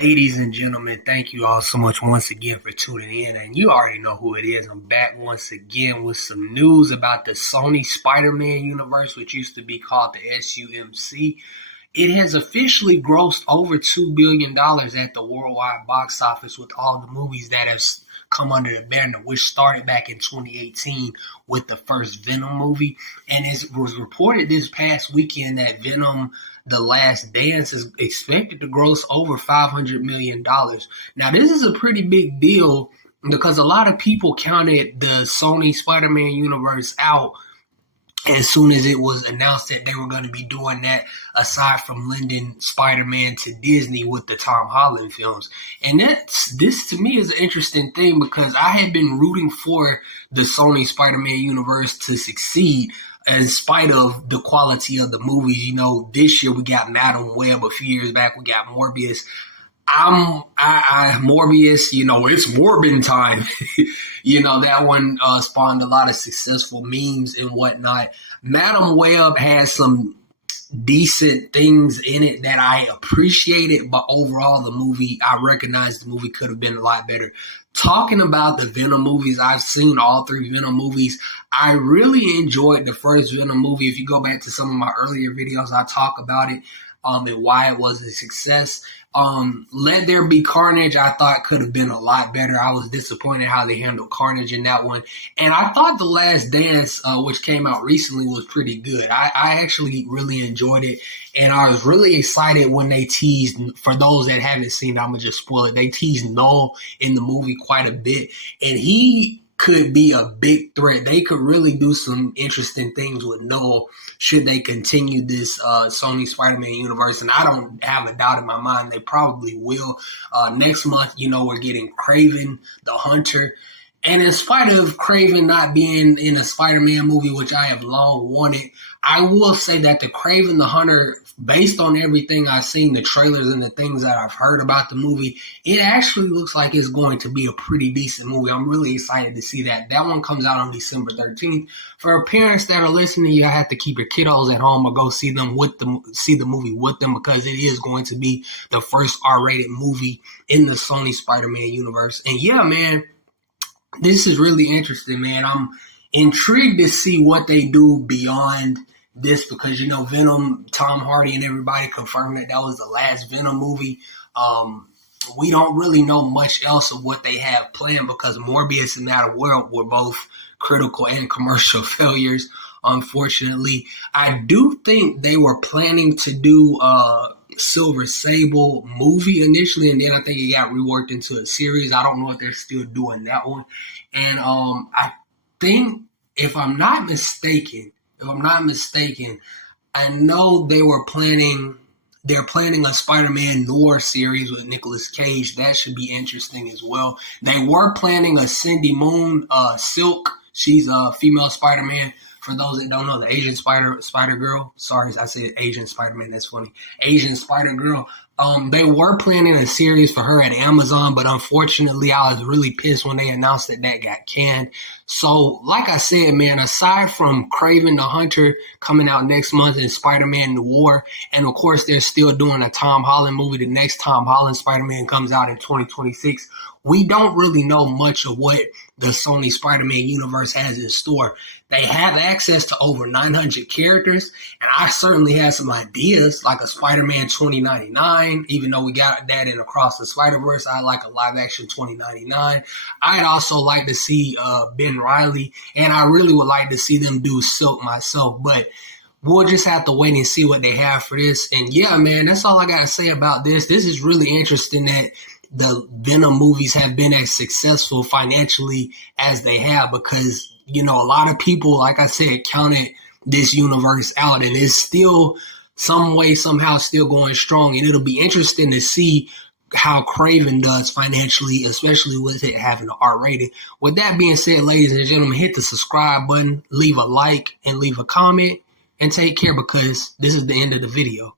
Ladies and gentlemen, thank you all so much once again for tuning in. And you already know who it is. I'm back once again with some news about the Sony Spider-Man Universe, which used to be called the SUMC. It has officially grossed over $2 billion at the worldwide box office with all the movies that have come under the banner, which started back in 2018 with the first Venom movie. And it was reported this past weekend that Venom The Last Dance is expected to gross over $500 million. Now, this is a pretty big deal because a lot of people counted the Sony Spider-Man Universe out as soon as it was announced that they were going to be doing that, aside from lending Spider-Man to Disney with the Tom Holland films. And this to me is an interesting thing because I had been rooting for the Sony Spider-Man Universe to succeed in spite of the quality of the movies. You know, this year we got Madam Web, a few years back we got Morbius. Morbius, you know, it's Morbin time. You know, that one spawned a lot of successful memes and whatnot. Madam Web has some decent things in it that I appreciated, but overall the movie, I recognize the movie could have been a lot better. Talking about the Venom movies, I've seen all three Venom movies. I really enjoyed the first Venom movie. If you go back to some of my earlier videos, I talk about it and why it was a success. Let There Be Carnage, I thought could have been a lot better. I was disappointed how they handled Carnage in that one. And I thought The Last Dance, which came out recently, was pretty good. I actually really enjoyed it. And I was really excited when they teased, for those that haven't seen it, I'm going to just spoil it. They teased Noel in the movie quite a bit. And he could be a big threat. They could really do some interesting things with Noel should they continue this Sony Spider-Man universe. And I don't have a doubt in my mind they probably will. Next month, you know, we're getting Kraven the Hunter. And in spite of Kraven not being in a Spider-Man movie, which I have long wanted, I will say that the Kraven the Hunter, based on everything I've seen, the trailers and the things that I've heard about the movie, it actually looks like it's going to be a pretty decent movie. I'm really excited to see that. That one comes out on December 13th. For parents that are listening, you have to keep your kiddos at home or go see the movie with them because it is going to be the first R-rated movie in the Sony Spider-Man universe. And yeah, man, this is really interesting, man. I'm intrigued to see what they do beyond this because, you know, Venom, Tom Hardy and everybody confirmed that was the last Venom movie. We don't really know much else of what they have planned because Morbius and Madam Web were both critical and commercial failures, unfortunately. I do think they were planning to do Silver Sable movie initially, and then I think it got reworked into a series. I don't know if they're still doing that one. And I think, if I'm not mistaken, I know they're planning a Spider-Man Noir series with Nicolas Cage. That should be interesting as well. They were planning a Cindy Moon, Silk. She's a female Spider-Man. For those that don't know, the Asian Spider-Girl. Sorry, I said Asian Spider-Man. That's funny. Asian Spider-Girl. They were planning a series for her at Amazon, but unfortunately, I was really pissed when they announced that got canned. So, like I said, man, aside from Kraven the Hunter coming out next month and Spider-Man Noir, and of course, they're still doing a Tom Holland movie. The next Tom Holland Spider-Man comes out in 2026. We don't really know much of what the Sony Spider-Man universe has in store. They have access to over 900 characters, and I certainly have some ideas, like a Spider-Man 2099, even though we got that in Across the Spider-Verse. I like a live-action 2099. I'd also like to see Ben Reilly, and I really would like to see them do Silk myself, but we'll just have to wait and see what they have for this. And yeah, man, that's all I got to say about this. This is really interesting that the Venom movies have been as successful financially as they have because, you know, a lot of people, like I said, counted this universe out and it's still some way, somehow still going strong. And it'll be interesting to see how Kraven does financially, especially with it having an R rating. With that being said, ladies and gentlemen, hit the subscribe button, leave a like and leave a comment and take care because this is the end of the video.